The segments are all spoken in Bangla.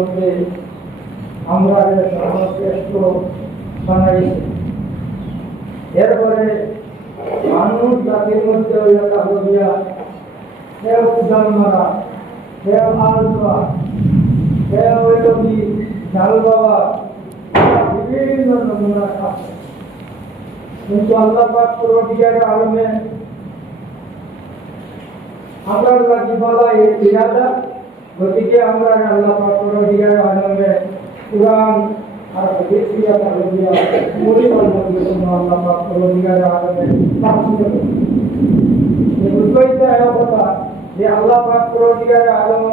মধ্যে আমরা সর্বশ্রেষ্ঠ বানাইছি। এরপরে মানুষ জাতির মধ্যে ওই কথা দিয়া কেউ উজান মারা, কেউ আল দেওয়া কেউ ওই জাল বাবা বিভিন্ন নমুনা কিন্তু আল্লাহ পাক পরবর্তীকার আমরা বলা এই ইরাদা গতিকে আমরা আল্লাহ পাক পরবর্তীকার আলমে কুরআন আর হাদিসিয়া তাহলিয়া পরিবার মধ্যে জন্য আল্লাহ পাক পরবর্তীকার আলমে পাঠিয়ে দেন এই বুঝতে এমন কথা যে আল্লাহ পাক পরবর্তীকার আলম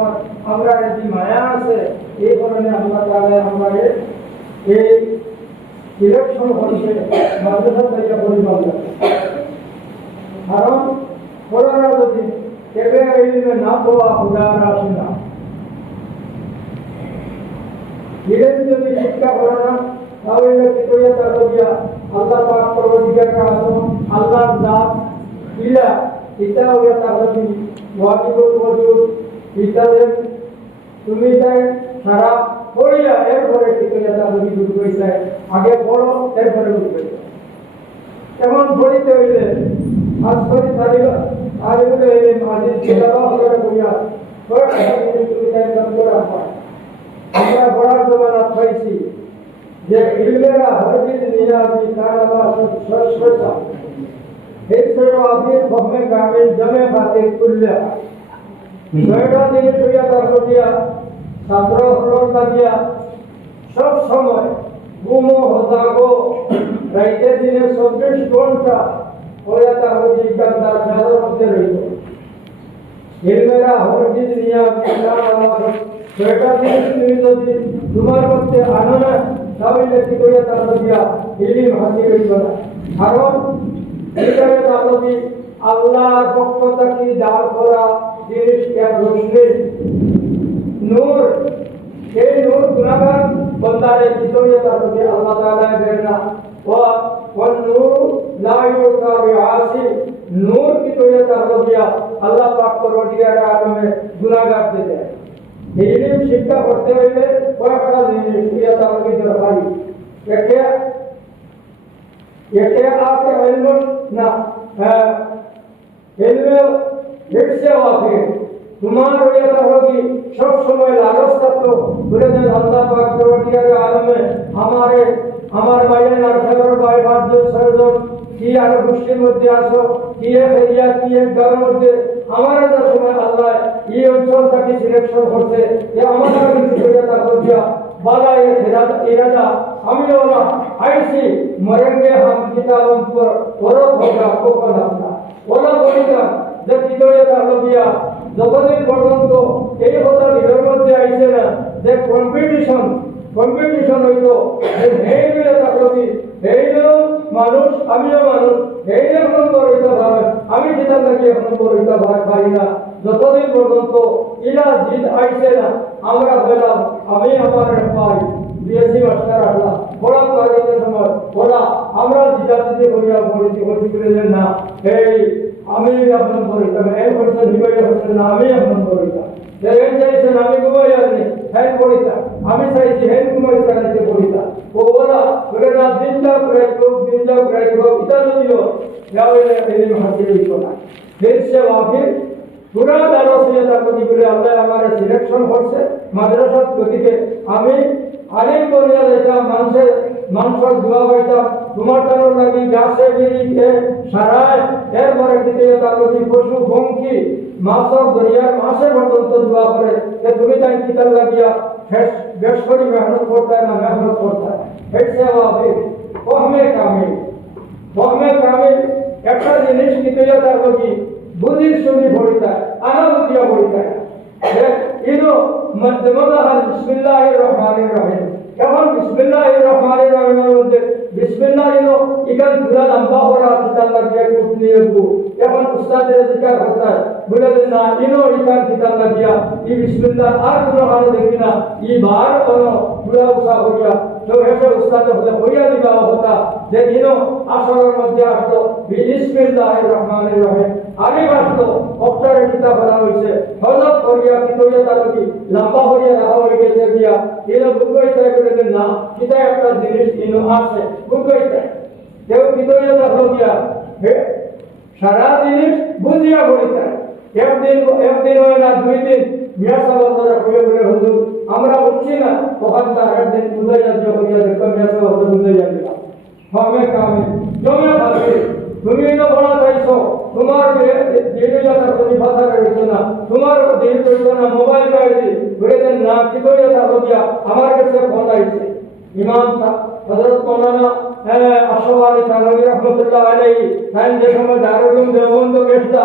আমরা যে মায়া আছে, এই কারণে আল্লাহ তাআলা আমরা এই ইলেকশন হচ্ছে মাদ্রাসা থেকে পরিবার কারণ করোনা যদি কেবে না পাওয়া উদাহরণ আসে না। ইলেম যদি শিক্ষা করে না, তাহলে এটা রবিয়া আল্লাহ পাক পরবর্তীকার আসো আল্লাহর দাস ইলা ইটা ওয়া তাহলে ওয়াজিবুল ওয়াজুদ ইতাদের তুমি তাই সারা পড়িয়া এরপরে এটা যদি দুটো কইছে আগে পড়ো, এরপরে বুঝবে কেমন পড়িতে হইলে, আজ করে তারিবা আর এগুলো হইলে মাঝে ছেলেরা করে কইয়া তুমি তাই করে আমরা বড়ার জমানা পাইছি যে ইলমেরা হরজিত নিয়াজি কারাবা সরসরসা হিসর আবির ফহমে কামিল জমে বাতে কুল্লা নয়টা দিনে শুয়া তার দিয়া ছাত্র হরণ লাগিয়া সব সময় ঘুমো হতাগো রাইতে দিনে চব্বিশ ঘন্টা ওরা তার বিজ্ঞান তার খেলার মধ্যে রইল ইলমেরা হরজিত নিয়াজি কারাবা ছয়টা দিন তুমি যদি তোমার মধ্যে আনো না তাহলে কি করে তার দিয়া ইলিম হাসিল হইব না কারণ এখানে তার যদি আল্লাহর পক্ষ থেকে দান করা জিনিস জ্ঞান রোশনি নূর সেই নূর গুণাগার বন্দারে ভিতরে তার প্রতি আল্লাহ তাআলা দেন না ও والنور لا يؤتى بعاصي নূর কি তো তার প্রতি আল্লাহ পাক পরওয়ারদিগার আলমে গুনাহগার দেয় ইলম শিক্ষা করতে হইলে কয়েকটা জিনিস ইয়া তাকে দরকারি একে একে আপে ইলম না। হ্যাঁ। থাকতো আল্লাহ পাক পরওয়ারদিগার আলমে আমারে ফেরর বাদ্য সরজন কি আর গোষ্ঠীর মধ্যে আসো? কি এক এরিয়া, কি এক মধ্যে? আমার একটা সময় আল্লাহ এই অঞ্চলটাকে সিলেকশন করছে। যে আমাদের কিছু হয়ে তা করছিয়া বালা এ ইরাদা আমি ওরা আইসি মরেঙ্গে হাম কিতাবম পর ওরা ভোগা কোকন আপনা ওরা বলিতাম যে কি তা লবিয়া যতদিন পর্যন্ত এই কথা নিজের মধ্যে আইছে না, যে কম্পিটিশন কম্পিটিশন হইতো। যে এই এই মানুষ, আমিও মানুষ এই যে নম্বর হইতে পারে। আমি যেটা নাকি এক নম্বর হইতে পারি না। যতদিন পর্যন্ত ইলা জিত আইছে না, আমরা পেলাম আমি আমার পাই বিএসসি মাস্টার আল্লাহ পড়া পারিতে সময় পড়া আমরা জিতা জিতে করিয়া বলছি করে যে না, এই আমি নম্বর হইতাম এই করছেন হিবাইয়া করছেন না, আমি এক নম্বর হইতাম। জেন চাইছেন আমি ঘুমাই আসনি হ্যাঁ পড়িতা আমি চাইছি হ্যাঁ ঘুমাই চাইতে পড়িতা ও বলা বলে না দিনটা প্রাইকো দিনটা প্রাইকো ইটা যদিও যাওয়ালে এলিম হাসিল হইতো না ফিরছে ওয়াফির পুরা দারসিয়া তাকতি করে আল্লাহ আমার সিলেকশন করছে মাদ্রাসাত গতিকে আমি আলিম বলিয়া দেখলাম মানুষের মানুষের দোয়া পাইতাম তোমার টানোর লাগি গাছে বেরিয়ে সারায়, এরপরে দিকে তাকতি পশু ভঙ্কি মাছর দরিয়ার মাছে পর্যন্ত দোয়া করে তুমি তাই কিতাব লাগিয়া বেশ বেশ করে মেহনত করতে না মেহনত করতে হেটছে ওয়াফির কহমে কামিল কহমে কামিল একটা জিনিস নিতে তার কি বুঝির শুনি ভরিতা আনা বুঝিয়া ভরিতা মধ্যমদাহার বিসমিল্লাহির রহমানির রহিম কেমন বিসমিল্লাহির রহমানির রহিমের মধ্যে বিসমিল্লাহ ইনো ইকান দুলা লম্বা হরা কিতাব লাগিয়ে কুটনি এবু এখন উস্তাদের জিকার হতা বলে দেন না ইনো ইকান কিতাব লাগিয়া ই বিসমিল্লাহ আর কোনো ভালো দেখি না ই বার কোনো দুলা উসা হইয়া তো হেসে উস্তাদ হলে হইয়া দিবা হতা ইনো আসরের মধ্যে আসতো, বিসমিল্লাহির রহমানির রহিম। আগে আসতো অক্ষরের কিতাব বলা হয়েছে হজরত করিয়া কিতইয়া তার কি? লম্বা হইয়া রাখা হয়ে গেছে গিয়া। এরা বুঝবাই করে না কিতা একটা জিনিস ইনো আছে বুঝবাই তাই। কেউ কিতইয়া রাখল গিয়া সারা জিনিস বুঝিয়া বলিতে একদিন একদিন হয় না, দুই দিন সাহেব তারা কয়ে বলে হুজুর, আমরা বুঝছি না, তখন তার একদিন বুঝাইয়া দিয়ে হইয়া দেখো মিয়া সাহেব বুঝাইয়া হবে কামে, জমে থাকবে। তুমি তো বলা চাইছো, তোমার জেনে যাতার প্রতি রয়েছে না, তোমার দিন রয়েছে না, মোবাইল রয়েছে বলেছেন না, কি করে যাব আমার কাছে ফোন আইছে ইমাম হযরত মাওলানা আশরাফ থানভী রহমাতুল্লাহ আলাইহি যে সময় দারুল দেওবন্দ গেছলা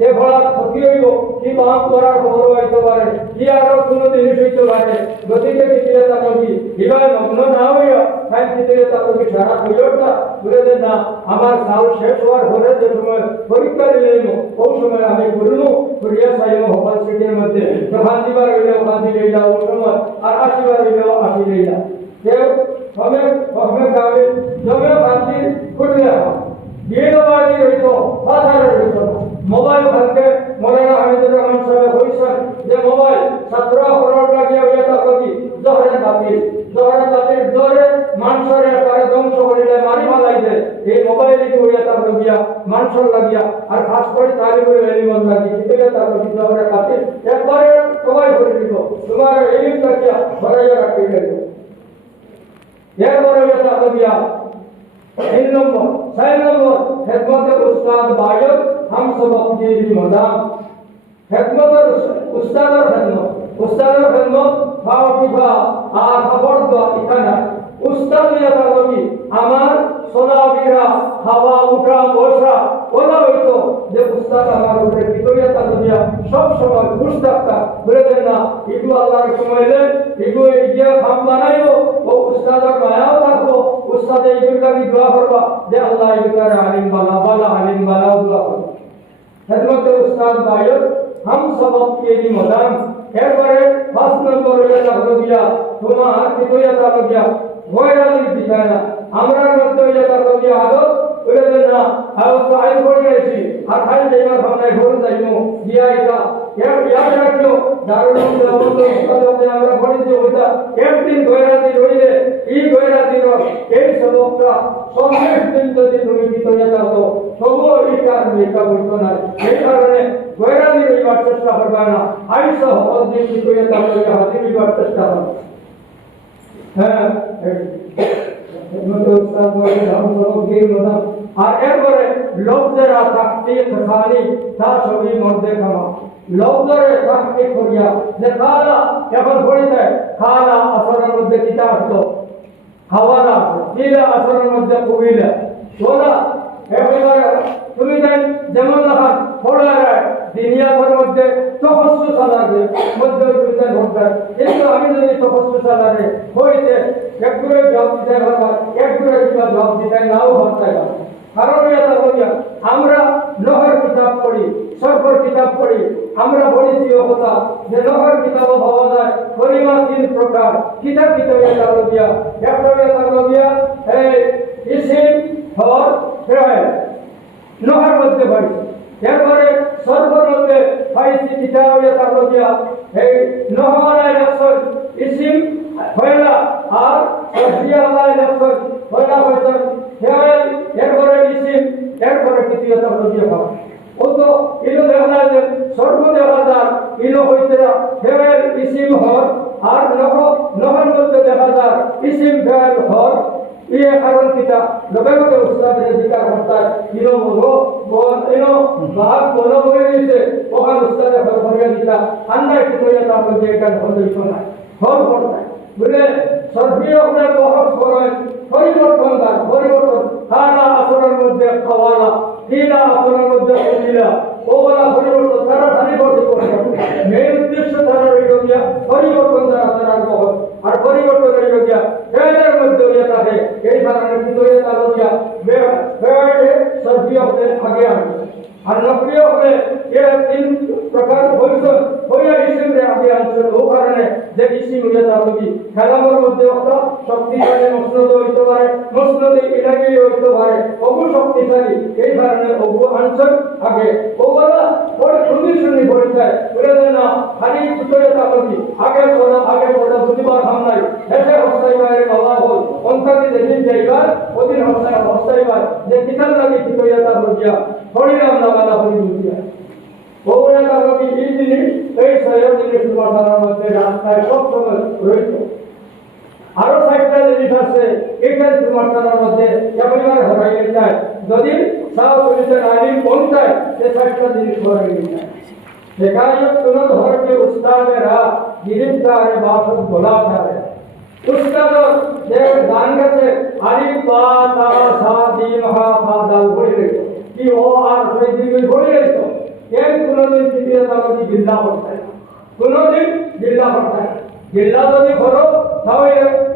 এ ফলার ক্ষতি হইব কি বাম করার খবর আইতে পারে কি আরও কোনো জিনিস হইতে পারে গতিকে কিছু তার নদী এবার মগ্ন না হইয়া তাই কিছু তার নদী সারা হইলটা বলে দেন না আমার সাল শেষ হওয়ার পরে যে সময় পরীক্ষা দিলেন ওই সময় আমি করলু করিয়া সাইম হবাল সিটির মধ্যে যখন দিবার হইলে মোবাইল ভাঙকে মৌলানা হামিদুর রহমান সাহেব হইছেন যে মোবাইল ছাত্র করোড় লাগিয়ে হইয়া থাকি জহরে বাতিল জহরে বাতিল জহরে মানুষের একারে ধ্বংস করিলে মারি মালাই দে এই মোবাইল কি হইয়া তার লাগিয়া মানুষের লাগিয়া? আর খাস করে তালিবুল এলিমন লাগি কিলে তার লাগি জহরে বাতিল একবারে সবাই করে দিত তোমার এলিম থাকিয়া ভরাইয়া রাখি গেল এরপরে হইয়া তার লাগিয়া তিন নম্বর ছয় নম্বর খেদমত উস্তাদ বায়ক, হাম সব আপনি মদাম খেদমত উস্তাদ খেদমত উস্তাদ খেদমত ভাব বিভা আর খবর দোয়া ইখানা উস্তাদ আমার চলাফেরা খাওয়া উঠা, বসা বলা হইতো যে উস্তাদ আমার উপরে ভিতরিয়া তা দুনিয়া সব সময় ঘুষ থাকতাম বলেছেন না। ইগু আল্লাহর সময় দেন ইগু এগিয়া খাম বানাইব, ও উস্তাদের মায়াও থাকব। উস্তাদ এইগুলির কাছে দোয়া করবা, যে আল্লাহ এগুলার আলিম বানা বালা আলিম বানাও, দোয়া করবা খেদমত উস্তাদ ভাইয়ের হাম সবক কে নি মদান। এরপরে পাঁচ নম্বর হইয়া লাগল দিয়া তোমার ভিতরিয়া তা লাগিয়া ভয় রাজির না। আমরা মধ্যে হয়ে লাগল গিয়া আদত বলে দেন না। আর তো আই পড়ে গেছি। আর খাই যাইবা সামনে ঘর যাইমু গিয়া এটা। এর ইয়াদ রাখিও। দারুণ দেওবন্দ উস্তাদে আমরা পড়েছি ওইটা। একদিন ভয়রালি রইলে এই ভয়রালির এই সবকটা দিন যদি তুমি কিতইয়া লাগল তবু এই কারণে এটা বলতো না। এই কারণে গয়রানি রইবার চেষ্টা করবে না। আইসা হল দিন করে তাহলে হাজির চেষ্টা করবে? হ্যাঁ আর এরপরে লোকদেরা থাকতে খালি তা সবই মধ্যে খামা লোকদরে থাকতে করিয়া যে খালা এখন পড়িতে খালা আসরের মধ্যে কিতা আসতো খাওয়ারা আছে। কিলা আসরের মধ্যে কবিলা একেবারে তুমি দেন যেমন লাগান পড়া যায় দিনিয়াতের মধ্যে তপস্য চালাবে মধ্যে দুইটা ঘণ্টা কিন্তু আমি যদি তপস্য চালাবে হইতে একগুলো জব দিতে পারবা একগুলো কিংবা জব দিতে নাও পারবা কারণ এটা বলিয়া আমরা নহর কিতাব পড়ি, সরফর কিতাব পড়ি। আমরা ও কথা যে নহর কিতাব ভাবা যায়, পরিমাণ তিন প্রকার। কিতাব কিতাব এটা লগিয়া একটা এটা লগিয়া এই ইসিম হর ফেরায় নহর মধ্যে পাইছি এরপরে সর্বর মধ্যে পাইছি হইয়া তার লগিয়া এই নকশল ইসিম হয়লা আর সহিয়া আলায় নকশল হয়লা হয়সন ফেরায় এরপরে ইসিম এরপরে তৃতীয়টা লগিয়া পাওয়া ও তো ইনো দেখা যায় যে সর্ব দেখা যায় ইনো হইতে ফেরায় ইসিম হর আর নহ নহর মধ্যে দেখা যায় ইসিম ফেরায় হর ইয়ে কারণ কিতা লোকের মধ্যে উস্তাদ রে জিকার হতা ইনো মগো বল ইনো বাহার বড় হয়ে গেছে ওখান উস্তাদে ফল ভরিয়া দিতা আন্দাজ একটু হইয়া তার মধ্যে এটা ফল দিত না ফল করতে বলে বহস করেন পরিবর্তন তার পরিবর্তন সারা আসনের মধ্যে খাওয়ালা লীলা আসনের মধ্যে লীলা ওগুলা পরিবর্তন তারা খালি পরিবর্তন মেন উদ্দেশ্য তারা রইল গিয়া পরিবর্তন দ্বারা তারা বহস আর পরিবর্তন রইল গিয়া এদের মধ্যে হইয়া থাকে এই কারণে কিন্তু হইয়া তার গিয়া বেড়ে সর্বীয় আগে আসবে আর নকরিয় হলে এ তিন প্রকার ভবিষ্যৎ হইয়া ইসিমরে আগে আনছিল ও কারণে যে ইসিম হইয়া তা হবি খেলামর মধ্যে একটা শক্তিশালী মসনদ হইতে পারে, মসনদে ইলাকি হইতে পারে অবু শক্তিশালী এই কারণে অবু আনছেন আগে ও বলা ওরা শুনি শুনি পড়ে যায় বলে দেয়, না, খালি ভিতরে তা হবি আগে পড়া আগে পড়া দুটিবার হামলাই হেসে হস্তাই বাইরে বাবা হল অন্তাকে দেখিন যাইবার, ওদিন হস্তাই হস্তাই বার যে কিতাব লাগে ভিতরে তা হইয়া, হরিরাম নাগালা হরি বুঝিয়া বগুড়া তালুকি এই জিনিস, এই ছয় জিনিস বর্তমানের মধ্যে রাস্তায় সব সময় রইত। আরো সাইডটা জিনিস আছে এটা তোমার মধ্যে একেবারে হরাই যায় যদি সারা পুলিশে আইন পৌঁছায় সে সাইডটা জিনিস হরাই যায় সেখানে কোনো ধর के উস্তাদেরা गिरफ्तार বাসন বলা যায় উস্তাদ যে গান গেছে আলিফ বা তা সা দি মহা ফা দাল বলে রেখো কি ও আর সেই দিকে বলে রেখো এর কোনোদিন তৃতীয় তালুকি জিল্লা করতে কোনোদিন জিল্লা করতে জিল্লা যদি করো তাহলে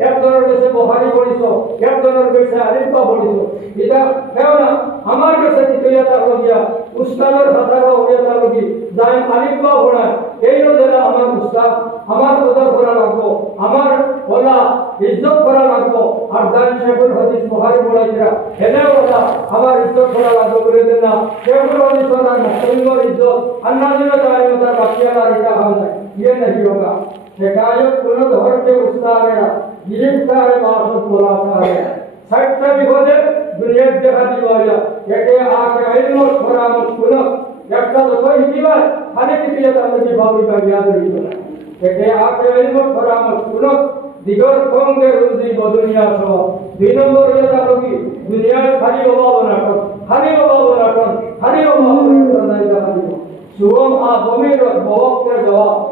এক ধরনের দেশে বহারি পড়িছ এক ধরনের দেশে আলিফা পড়িছ এটা কেউ না আমার কাছে তৃতীয় তালুকিয়া উস্তাদের ভাষাটা হইয়া তালুকি যাই আলিফা পড়ায় এই রোজেরা আমার উস্তাদ আমার কদর করা লাগবো আমার ওলা ইজ্জত করা লাগবো আর দান শেখুল হাদিস বহারি পড়াইরা হেলে ওলা আমার ইজ্জত করা লাগবো বলে দেন না শেখুল হাদিস ওলা মুসলিমর ইজ্জত আল্লাহ দিনে তাই মতো বাকিয়ালা রেখা হয় না ये नहीं होगा एकाय पुनर्धर्य उत्साहेन गिरीष्ठाय मासोल्लासाय षट्ठ विभोजे दुर्यज्ञः दिवाय यके आकैनो स्वरामस पुनः यक्ता तो कोई जीवन हने की प्रिय तम की भावरी का याद रही बना यके आकैनो स्वरामस पुनः दिगर कोंगे रुदि बदुनिया सो दिनंबर ये तालो की दुनिया खाली बाबा बनाकर खाली बाबा बनाकर खाली बाबा बनाकर सुवम आ भूमि रोग भोग के जवाब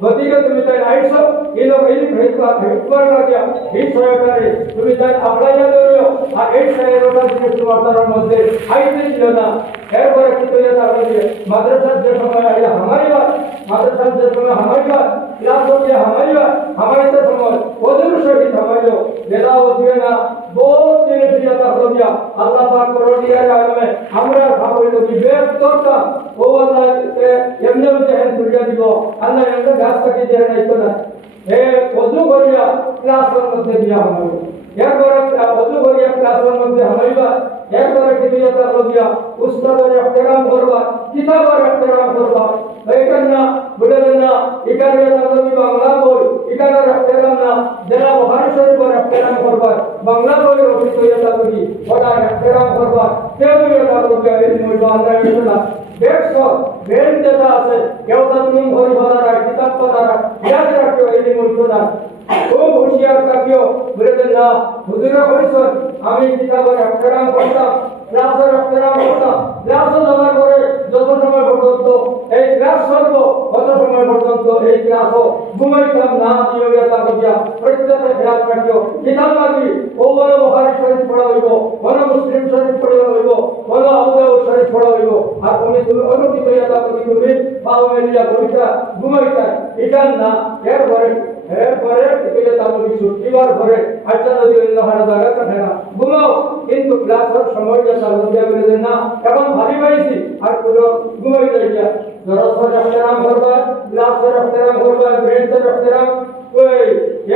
করুক না নাউজুবিল্লাহ মিন যালিক কারণ যে দুনিয়ার ওদবে বিমা বেঈমান অবস্থায় এটা হইয়া গতিকে তুমি তাই আইছো এলো এই ভেদবা ভেদবার লাগিয়া এই সহায়তারে তুমি তাই আপলাইয়া দিও আর এই সহায়তা জিনিস তোমার তার মধ্যে আইতে দিও না এরপরে কি তো এটা হইছে মাদ্রাসার যে সময় আইয়া হামারি বাত মাদ্রাসার যে সময় হামারি বাত ক্লাস হচ্ছে হামারি বাত হামারি তো সময় ওদের সহিত হামারিও বেলা হচ্ছে না বহুত জিনিস দিয়া তা হইয়া আল্লাহ পাক করোডিয়া আলমে আমরা ভাবইলো কি বেশ করতাম ও আল্লাহ এমনি যেহেন তুলিয়া দিব আল্লাহ এমনি গাছ কাটি দিয়ে নাইতো না এ অজু করিয়া ক্লাসের মধ্যে দিয়া হবে এরপরে অজু করিয়া ক্লাসের মধ্যে হইবা এরপরে কিছু যেটা দিয়া উস্তাদের এহতেরাম করবা কিতাবের এহতেরাম করবা যারা বহারি শরীফের এহতেরাম করবা করবা কেউ যেটা তুমি এই আল্লাহ না দেখছ বেন যেটা আছে, কেউ তো তুমি ঘড়ি রাখ কিতাব বানারা ইয়াদ রাখিও এই মূর্খ না খুব হুঁশিয়ার থাকিও বলেছেন না হুজুরা বলেছেন আমি কিতাবের এহতেরাম করতাম ক্লাসের এহতেরাম করতাম ক্লাসও জমা করে যত সময় পর্যন্ত, এই ক্লাস চলবো কত সময় পর্যন্ত এই ক্লাসও ঘুমাইতাম না দিও গেতাম দিয়া প্রত্যেকে খেয়াল রাখিও কিতাব লাগি ও বড় বহারি শরীফ পড়া হইব বড় মুসলিম শরীফ পড়া হইব বড় আবু দাউদ শরীফ পড়া হইব, আর তুমি তুমি অনুমতি হইয়া তুমি পাও মেলিয়া বইটা ঘুমাইতা এখান না এরপরে এরপরে থেকে তাহলে ছুটিবার পরে আচ্ছা যদি কিন্তু ক্লাসের সময় যে চালু দিয়ে পাইছি, আর পুরো ঘুমাই যাইয়া দরসের এহতেরাম করবা ক্লাসের ওই,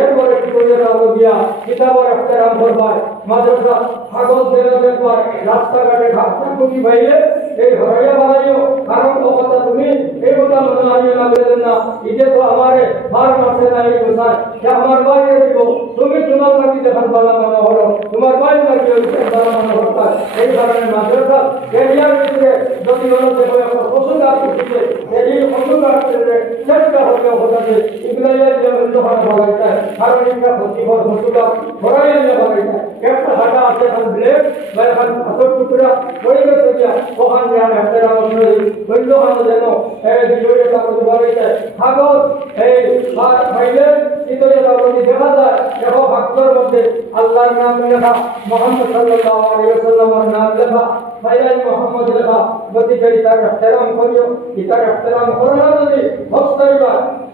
এরপরে কি করে তাহলে দিয়া? কিতাবের এহতেরাম করবা। মাদ্রাসা ছাগল ছেড়ে দেখবা রাস্তাঘাটে ঘাটটা কুটি পাইলে এই হরাইয়া বানাইও। কারণ কথা তুমি এই কথা মনে আনিও না বলে না। ইতে তো আমারে বার মাসে না এই গোসাই যে আমার বাইরে দিব তুমি তোমার লাগি দেখান বালা মনে হলো তোমার বাইরে লাগি বালা মনে হতো এই কারণে মাদ্রাসা এরিয়ার ভিতরে যদি মনে দেখো একটা গাছ উঠছে এই পশু গাছের চেষ্টা হতে হতে ইংরেজের যে উন্নয়ন বলা যায় কারণ এটা ক্ষতিকর গাছ ধরাই আনলে একটা হাঁটা আছে ব্লেড। হাতের টুকরা পড়ে গেছে গিয়া ওখানে আর একটা অন্য অন্য হাতে যেন এই ভিডিওটা তারপরে বলা যায় কাগজ এই ফাইলে চিত্রে তারপরে দেখা যায়। দেখো ভাগ্যের মধ্যে আল্লাহর নাম লেখা মোহাম্মদ সাল্লাল্লাহু আলাইহি ওয়াসাল্লামের নাম লেখা, ভাইয়াই মোহাম্মদ লেখা। গতিকে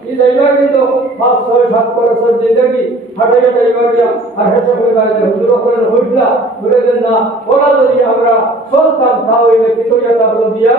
করো এই যাইবা কিন্তু পাঁচ ছয় সাত বছর জিন্দগি হাটাইয়া যাইবা গিয়া আর হেসে হয়ে গেলে হুজুর করে হইলা বলে দেন না ওরা যদি আমরা চলতাম তাহলে কিন্তু এটা বলে দিয়া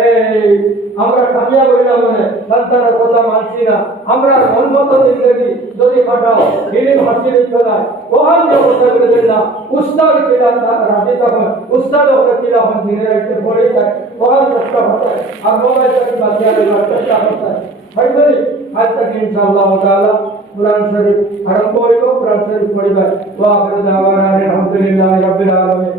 এই আমরা কামিয়া হইলাম মানে সন্তানের কথা মানছি না আমরা মন মতো জিন্দগি যদি কাটাও ফিলিম হাসি লিখতে না ওখান যে কথা বলে দেন না উস্তাদ কিলা রাজি তখন উস্তাদ ওকে কিলা হন দিনে রাখতে পড়ে যায় ওখান চেষ্টা হতে আর মোবাইল বাঁচিয়ে দেওয়ার চেষ্টা হতে ফাইনালি আজ থেকে ইনশাআল্লাহ তাআলা কুরআন শরীফ আরম্ভ হইব কুরআন শরীফ পড়িবা ওয়া আখিরু দাওয়ানা আলহামদুলিল্লাহি রাব্বিল আলামিন।